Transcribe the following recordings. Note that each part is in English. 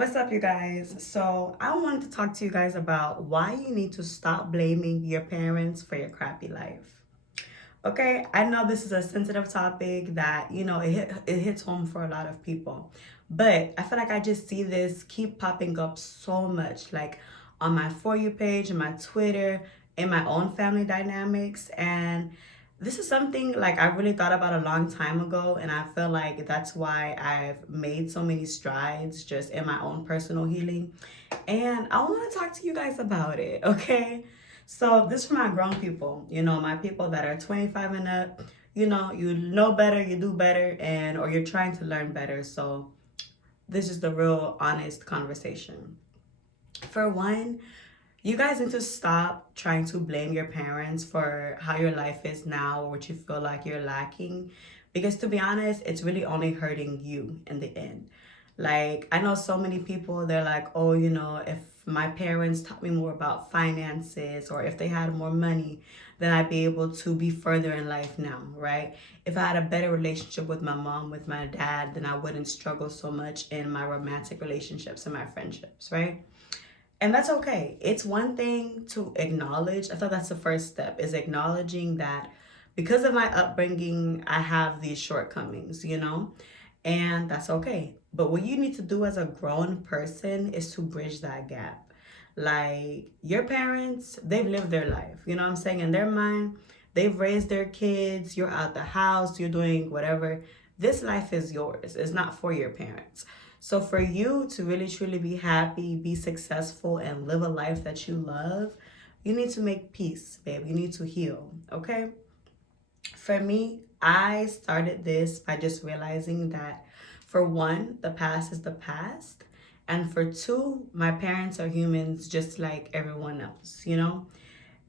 What's up, you guys? So, I wanted to talk to you guys about why you need to stop blaming your parents for your crappy life. Okay, I know this is a sensitive topic that, it hits home for a lot of people. But I feel like I just see this keep popping up so much, like on my For You page, and my Twitter, in my own family dynamics. And this is something like I really thought about a long time ago. And I feel like that's why I've made so many strides just in my own personal healing. And I want to talk to you guys about it, okay? So this is for my grown people, my people that are 25 and up. You know better, you do better, and or you're trying to learn better. So this is the real honest conversation. For one, you guys need to stop trying to blame your parents for how your life is now or what you feel like you're lacking. Because to be honest, it's really only hurting you in the end. Like, I know so many people, they're like, oh, if my parents taught me more about finances or if they had more money, then I'd be able to be further in life now, right? If I had a better relationship with my mom, with my dad, then I wouldn't struggle so much in my romantic relationships and my friendships, right? And that's okay. It's one thing to acknowledge. I thought that's the first step is acknowledging that because of my upbringing, I have these shortcomings, and that's okay. But what you need to do as a grown person is to bridge that gap. Like your parents, they've lived their life, you know what I'm saying? In their mind, they've raised their kids, you're out the house, you're doing whatever. This life is yours, it's not for your parents. So for you to really truly be happy, be successful, and live a life that you love, you need to make peace, babe. You need to heal, okay? For me, I started this by just realizing that for one, the past is the past. And for two, my parents are humans just like everyone else,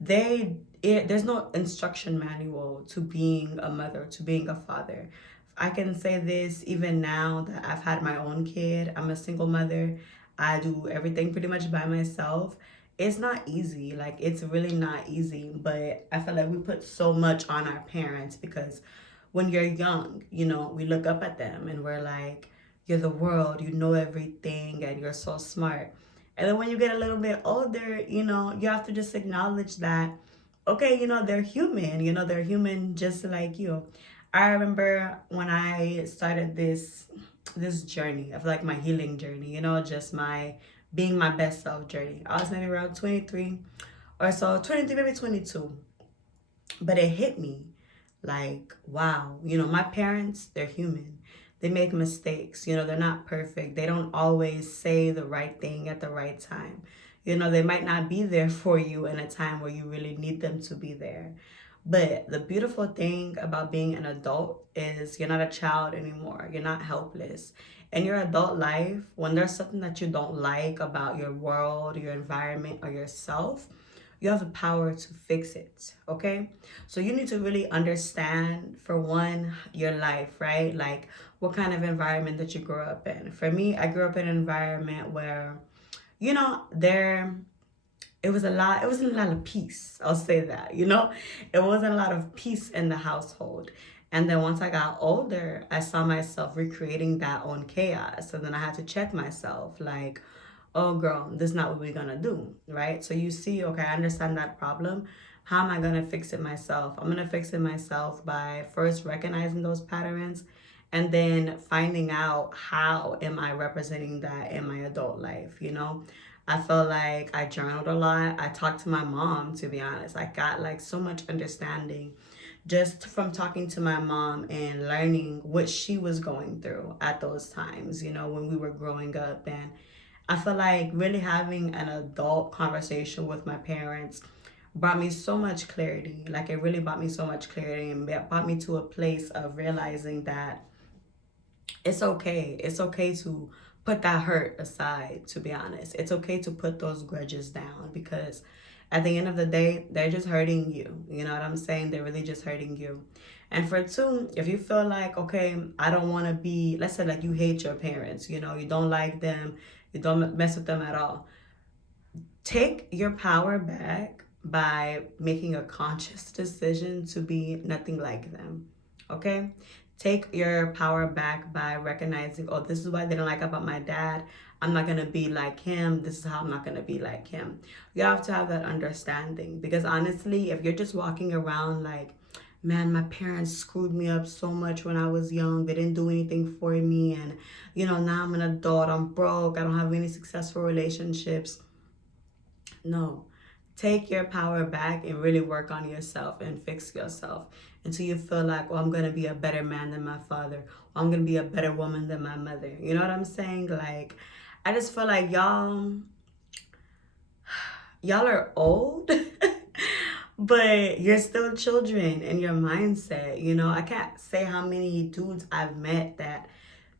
there's no instruction manual to being a mother, to being a father. I can say this even now that I've had my own kid. I'm a single mother. I do everything pretty much by myself. It's not easy. Like, it's really not easy. But I feel like we put so much on our parents because when you're young, we look up at them and we're like, you're the world, you know everything, and you're so smart. And then when you get a little bit older, you have to just acknowledge that, okay, they're human just like you. I remember when I started this journey of like my healing journey, just my being my best self journey. I was maybe around 23 or so, 23, maybe 22. But it hit me like, wow, my parents, they're human. They make mistakes. They're not perfect. They don't always say the right thing at the right time. They might not be there for you in a time where you really need them to be there. But the beautiful thing about being an adult is you're not a child anymore. You're not helpless. In your adult life, when there's something that you don't like about your world, your environment, or yourself, you have the power to fix it, okay? So you need to really understand, for one, your life, right? Like what kind of environment that you grew up in. For me, I grew up in an environment where, there it wasn't a lot of peace. I'll say that, it wasn't a lot of peace in the household. And then once I got older, I saw myself recreating that own chaos. So then I had to check myself, like, oh girl, this is not what we're gonna do, right? So you see, okay, I understand that problem. How am I gonna fix it myself? I'm gonna fix it myself by first recognizing those patterns and then finding out how am I representing that in my adult life, I felt like I journaled a lot. I talked to my mom, to be honest. I got like so much understanding just from talking to my mom and learning what she was going through at those times, when we were growing up. And I feel like really having an adult conversation with my parents brought me so much clarity. Like, it really brought me so much clarity and brought me to a place of realizing that it's okay. It's okay to put that hurt aside, to be honest. It's okay to put those grudges down because at the end of the day, they're just hurting you. You know what I'm saying? They're really just hurting you. And for two, if you feel like, okay, I don't want to be, let's say like you hate your parents, you don't like them, you don't mess with them at all. Take your power back by making a conscious decision to be nothing like them. Okay? Take your power back by recognizing, oh, this is what I didn't like about my dad. I'm not going to be like him. This is how I'm not going to be like him. You have to have that understanding, because honestly, if you're just walking around like, man, my parents screwed me up so much when I was young. They didn't do anything for me. And, now I'm an adult. I'm broke. I don't have any successful relationships. No. Take your power back and really work on yourself and fix yourself until you feel like, oh, I'm going to be a better man than my father. Or I'm going to be a better woman than my mother. You know what I'm saying? Like, I just feel like y'all are old, but you're still children in your mindset. I can't say how many dudes I've met that,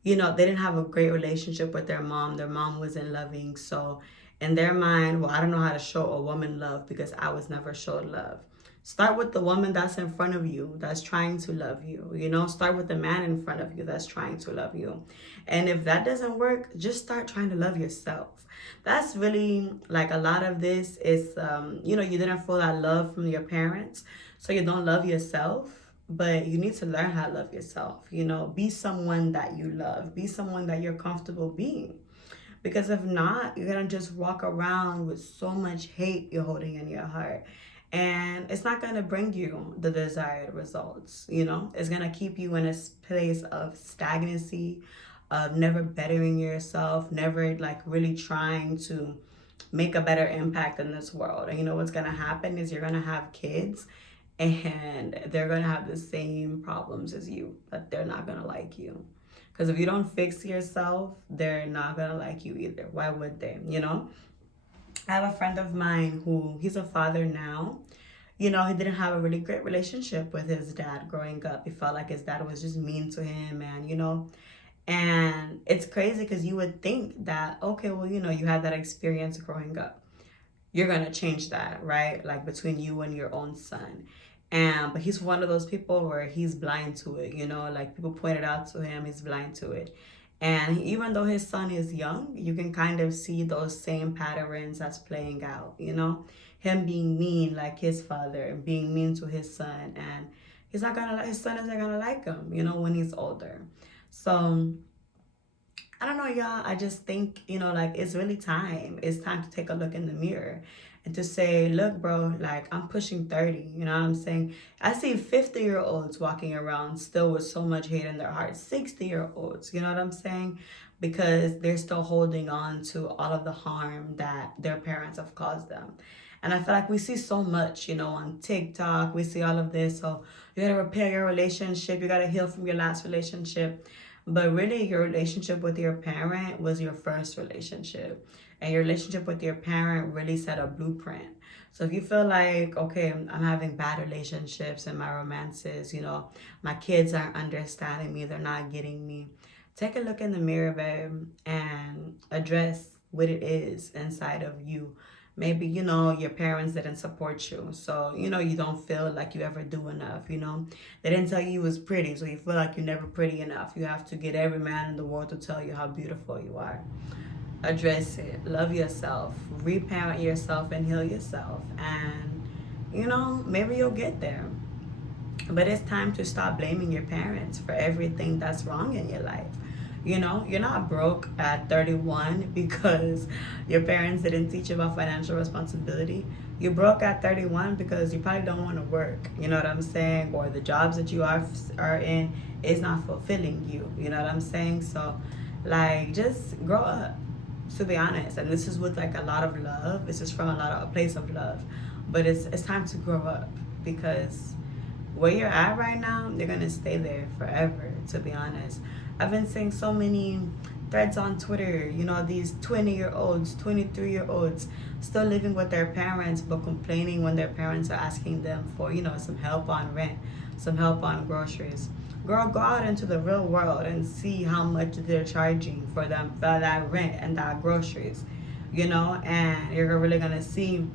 they didn't have a great relationship with their mom. Their mom wasn't loving. So in their mind, well, I don't know how to show a woman love because I was never showed love. Start with the woman that's in front of you, that's trying to love you. Start with the man in front of you that's trying to love you. And if that doesn't work, just start trying to love yourself. That's really like a lot of this is, you didn't feel that love from your parents, so you don't love yourself. But you need to learn how to love yourself. Be someone that you love. Be someone that you're comfortable being. Because if not, you're going to just walk around with so much hate you're holding in your heart. And it's not going to bring you the desired results. It's going to keep you in a place of stagnancy, of never bettering yourself, never like really trying to make a better impact in this world. And what's going to happen is you're going to have kids and they're going to have the same problems as you, but they're not going to like you. Because if you don't fix yourself, they're not going to like you either. Why would they? I have a friend of mine who, he's a father now. He didn't have a really great relationship with his dad growing up. He felt like his dad was just mean to him, and it's crazy because you would think that, okay, well, you had that experience growing up. You're going to change that, right? Like between you and your own son. But he's one of those people where he's blind to it, like people pointed out to him, he's blind to it. And even though his son is young, you can kind of see those same patterns that's playing out, him being mean like his father and being mean to his son. And his son isn't gonna like him, when he's older. So I don't know, y'all. I just think, like it's really time. It's time to take a look in the mirror and to say, look, bro, like I'm pushing 30. You know what I'm saying? I see 50-year-olds walking around still with so much hate in their hearts. 60-year-olds, you know what I'm saying? Because they're still holding on to all of the harm that their parents have caused them. And I feel like we see so much, on TikTok. We see all of this. So you got to repair your relationship. You got to heal from your last relationship. But really, your relationship with your parent was your first relationship. And your relationship with your parent really set a blueprint. So if you feel like, okay, I'm having bad relationships in my romances, my kids aren't understanding me, they're not getting me, take a look in the mirror, babe, and address what it is inside of you. Maybe, your parents didn't support you. So, you don't feel like you ever do enough, They didn't tell you was pretty, so you feel like you're never pretty enough. You have to get every man in the world to tell you how beautiful you are. Address it. Love yourself. Reparent yourself and heal yourself. And, maybe you'll get there. But it's time to stop blaming your parents for everything that's wrong in your life. You're not broke at 31 because your parents didn't teach you about financial responsibility. You're broke at 31 because you probably don't want to work. You know what I'm saying? Or the jobs that you are in is not fulfilling you. You know what I'm saying? So, like, just grow up, to be honest. And this is with like a lot of love. This is from a place of love. But it's time to grow up, because where you're at right now, you're gonna stay there forever, to be honest. I've been seeing so many threads on Twitter, these 20-year-olds, 23-year-olds still living with their parents but complaining when their parents are asking them for, some help on rent, some help on groceries. Girl, go out into the real world and see how much they're charging for that rent and that groceries, and you're really gonna see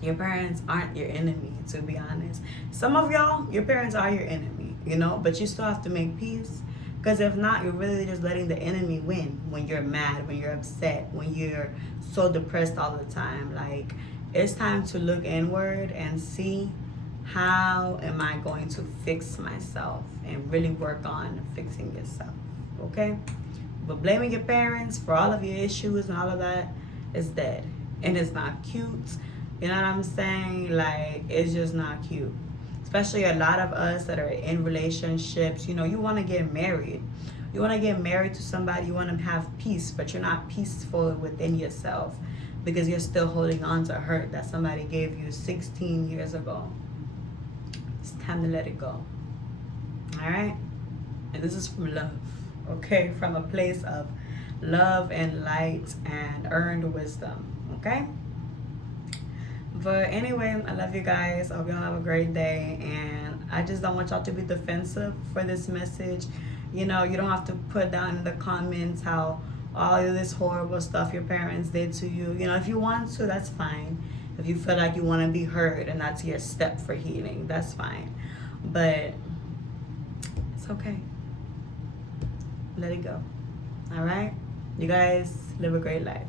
your parents aren't your enemy, to be honest. Some of y'all, your parents are your enemy, but you still have to make peace. Because if not, you're really just letting the enemy win when you're mad, when you're upset, when you're so depressed all the time. Like, it's time to look inward and see How am I going to fix myself and really work on fixing yourself? Okay? But blaming your parents for all of your issues and all of that is dead. And it's not cute. You know what I'm saying? Like, it's just not cute. Especially a lot of us that are in relationships, you know, you want to get married. You want to get married to somebody, you want to have peace, but you're not peaceful within yourself because you're still holding on to hurt that somebody gave you 16 years ago. It's time to let it go. All right? And this is from love, okay? From a place of love and light and earned wisdom, okay? But anyway, I love you guys. I hope y'all have a great day. And I just don't want y'all to be defensive for this message. You know, you don't have to put down in the comments how all of this horrible stuff your parents did to you. You know, if you want to, that's fine. If you feel like you want to be heard and that's your step for healing, that's fine. But it's okay. Let it go. All right? You guys live a great life.